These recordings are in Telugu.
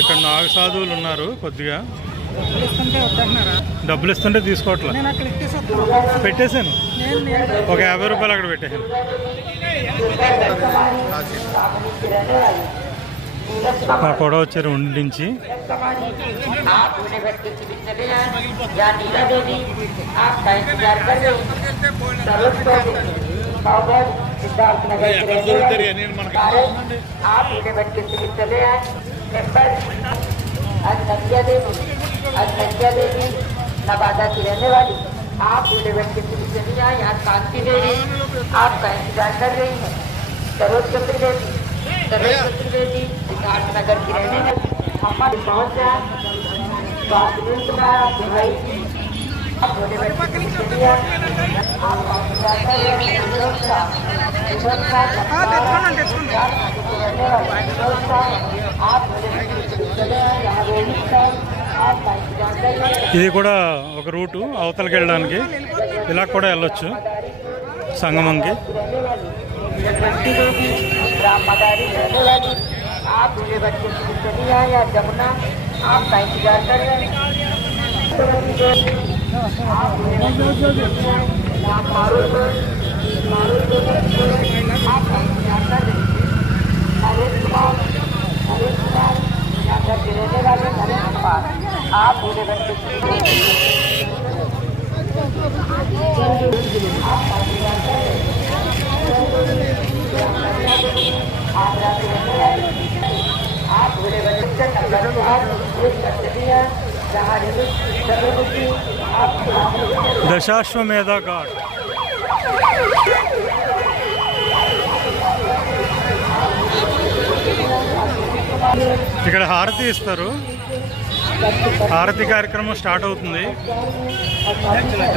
ఇక్కడ నాగ సాధువులు ఉన్నారు. కొద్దిగా డబ్బులు ఇస్తుంటే తీసుకోవట్లే. పెట్టేశాను, ఒక 50 రూపాయలు అక్కడ పెట్టేశాను. మా కూడా వచ్చారు ఉండి నుంచి. नवादा की रहने वाली आप लेवल के सिविलियन यहाँ कांति देवी आपका इंतजार कर रही है। सरोज चतुर्वेदी सिद्धार्थ नगर की रहने वाली हमारे पहुँच जाए ఇది కూడా ఒక రూటు అవతలకి వెళ్ళడానికి. ఇలా కూడా వెళ్ళొచ్చు సంగమంకి. जमुना आपका इंतजार कर रहे हैं। आप पूरे बच्चे దశాశ్వమేధ ఘాట్. ఇక్కడ హారతి ఇస్తారు. హారతి కార్యక్రమం స్టార్ట్ అవుతుంది.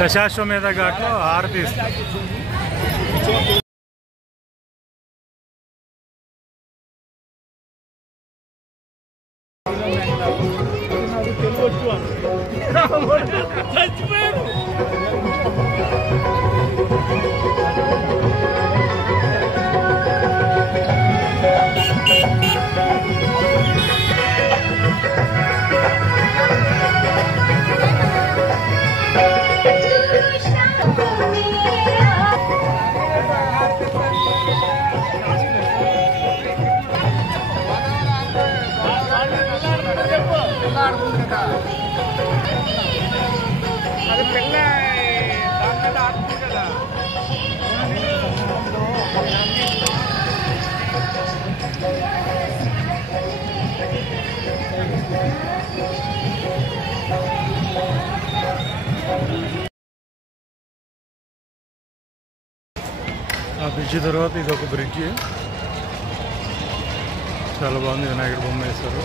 దశాశ్వమేధ ఘాట్లో హారతి ఇస్తారు. ఆ బ్రిడ్జి తర్వాత ఇది ఒక బ్రిడ్జి, చాలా బాగుంది. వినాయకుడి బొమ్మ వేశారు.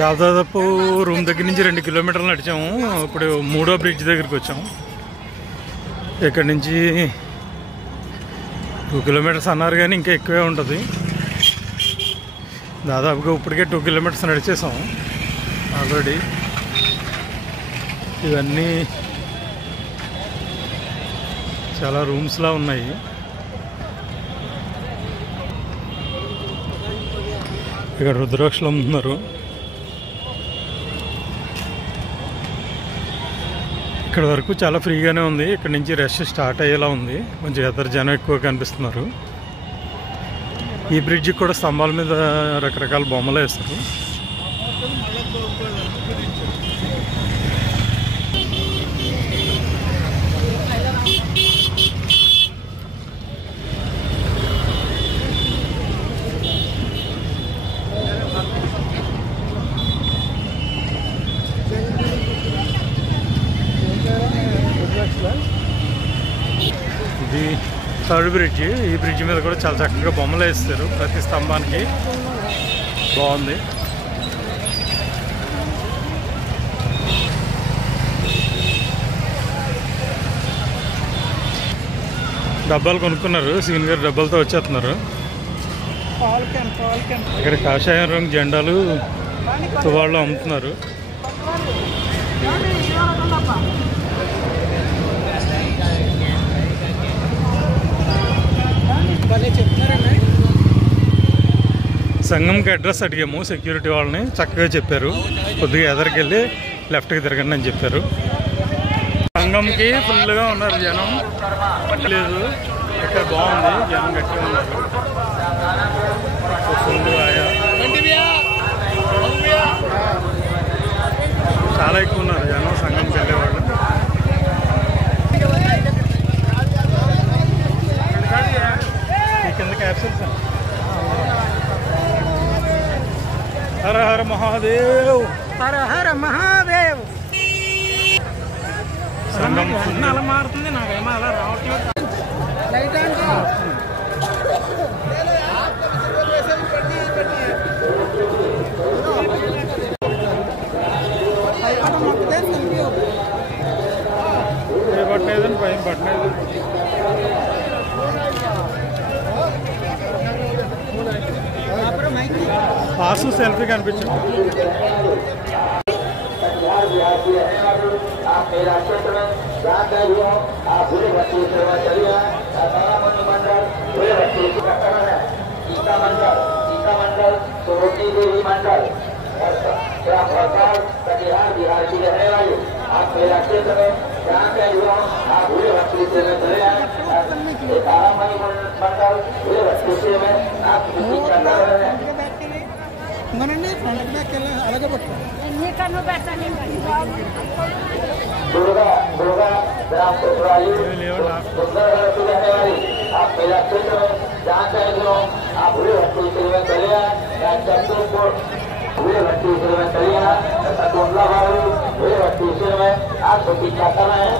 దాదాపు రూమ్ దగ్గర నుంచి 2 కిలోమీటర్లు నడిచాము. ఇప్పుడు 3వ బ్రిడ్జ్ దగ్గరికి వచ్చాము. ఇక్కడ నుంచి 2 కిలోమీటర్స్ అన్నారు కానీ ఇంకా ఎక్కువే ఉంటుంది. దాదాపుగా ఇప్పటికే 2 కిలోమీటర్స్ నడిచేసాము ఆల్రెడీ. ఇవన్నీ చాలా రూమ్స్లా ఉన్నాయి. ఇక్కడ రుద్రాక్షలు అమ్ముతున్నారు. ఇక్కడ వరకు చాలా ఫ్రీగానే ఉంది. ఇక్కడ నుంచి రష్ స్టార్ట్ అయ్యేలా ఉంది. కొంచెం ఇతర జనం ఎక్కువ కనిపిస్తున్నారు. ఈ బ్రిడ్జికి కూడా స్తంభాల మీద రకరకాల బొమ్మలు వేస్తారు. ఇది 3rd బ్రిడ్జి. ఈ బ్రిడ్జి మీద కూడా చాలా చక్కగా బొమ్మలు వేస్తారు ప్రతి స్తంభానికి. బాగుంది. డబ్బాలు కొనుక్కున్నారు. సీన్ గారు డబ్బాలతో వచ్చేస్తున్నారు. ఇక్కడ కాషాయం రంగు జెండాలు వాళ్ళు అమ్ముతున్నారు. సంఘంకి అడ్రస్ అడిగాము సెక్యూరిటీ వాళ్ళని, చక్కగా చెప్పారు. కొద్దిగా ఎదరికెళ్ళి లెఫ్ట్కి తిరగండి అని చెప్పారు. సంఘంకి ఫుల్గా ఉన్నారు జనం. లేదు ఇక్కడ బాగుంది, జనం గట్టిగా ఉన్నారు. చాలా ఎక్కువ ఉన్నారు జనం సంఘంకి వెళ్ళేవాళ్ళు. ఈ కింద క్యాప్సిల్స్. హర హర మహాదేవ్, హర హర మహాదేవ్. సంఘం అలా మారుతుంది, నాకేమో అలా రావట్లేదు. పట్టలేదని భయం పట్టలేదు. పాసు సెల్ఫీ కనిపించింది. बिहार की रहने वाली आप मेरा क्षेत्र में जहाँ पे आप भूले भक्ति से में चले आए। तारामणि मंडल भूले भक्ति से में आप कर रहे हैं। दुर्गा दुर्गा ग्राम कोतवाली सुंदर की रहने वाली आप मेरा क्षेत्र में जहाँ पे आप भूले भक्ति से में चले आए। भूले भक्ति से में चले आए। भूले भक्ति से में आप प्रतीक्षा कर रहे हैं।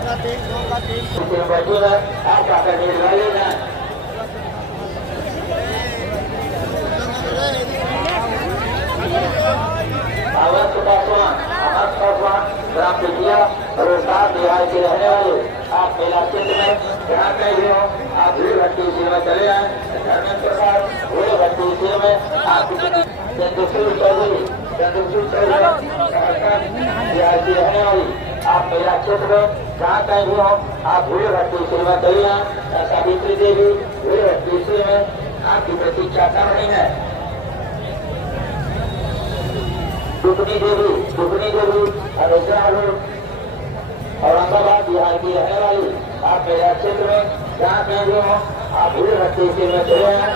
बैठे हैं आप जाकर निर्णय जाए। ग्राम पिटिया रोजगार बिहार के रहने वाले आप मेला क्षेत्र में जहाँ कहीं भी हो आप भूले भक्ति में चले आए। धर्मेंद्र प्रसाद भूले भक्ति में आप चंद्रशूर चौधरी बिहार की रहने वाली आप मेला क्षेत्र में जहाँ कहीं भी हो आप भूले भक्ति में चले आए। सावित्री देवी भूले भक्ति में आपकी प्रतीक्षा कर रही है। दुगनी देवी औरंगाबाद बिहार की रहने वाली आप मेरा क्षेत्र में जहाँ कहीं भी हो आप भूले भक्ति में चले आए।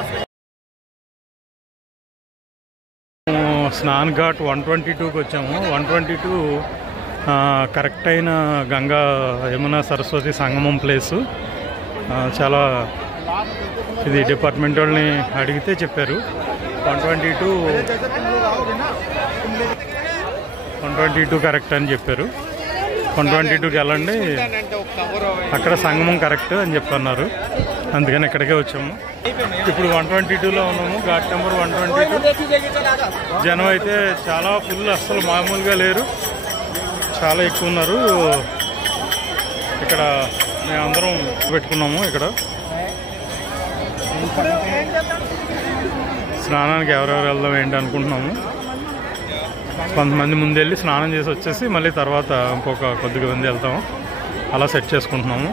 స్నాన్ ఘాట్ 122కి వచ్చాము. 122 కరెక్ట్ అయిన గంగా యమున సరస్వతి సంగమం ప్లేసు. చాలా ఇది డిపార్ట్మెంట్ వాళ్ళని అడిగితే చెప్పారు 122 కరెక్ట్ అని చెప్పారు. 122కి వెళ్ళండి, అక్కడ సంగమం కరెక్ట్ అని చెప్పన్నారు. అందుకని ఇక్కడికే వచ్చాము. ఇప్పుడు 122లో ఉన్నాము, ఘాట్ నెంబర్ 122. జనం అయితే చాలా ఫుల్, అస్సలు మామూలుగా లేరు, చాలా ఎక్కువ ఉన్నారు. ఇక్కడ మేమందరం పెట్టుకున్నాము. ఇక్కడ స్నానానికి ఎవరెవరు వెళ్దాం ఏంటి అనుకుంటున్నాము. కొంతమంది ముందు వెళ్ళి స్నానం చేసి వచ్చేసి మళ్ళీ తర్వాత ఇంకొక కొద్దిగా మంది వెళ్తాము. అలా సెట్ చేసుకుంటున్నాము.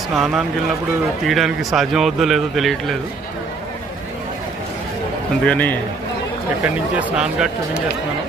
స్నానానికి వెళ్ళినప్పుడు తీయడానికి సాధ్యం అవుద్దో లేదో తెలియట్లేదు. అందుకని ఎక్కడి నుంచే స్నాన్ ఘాట్ చూపించేస్తున్నాను.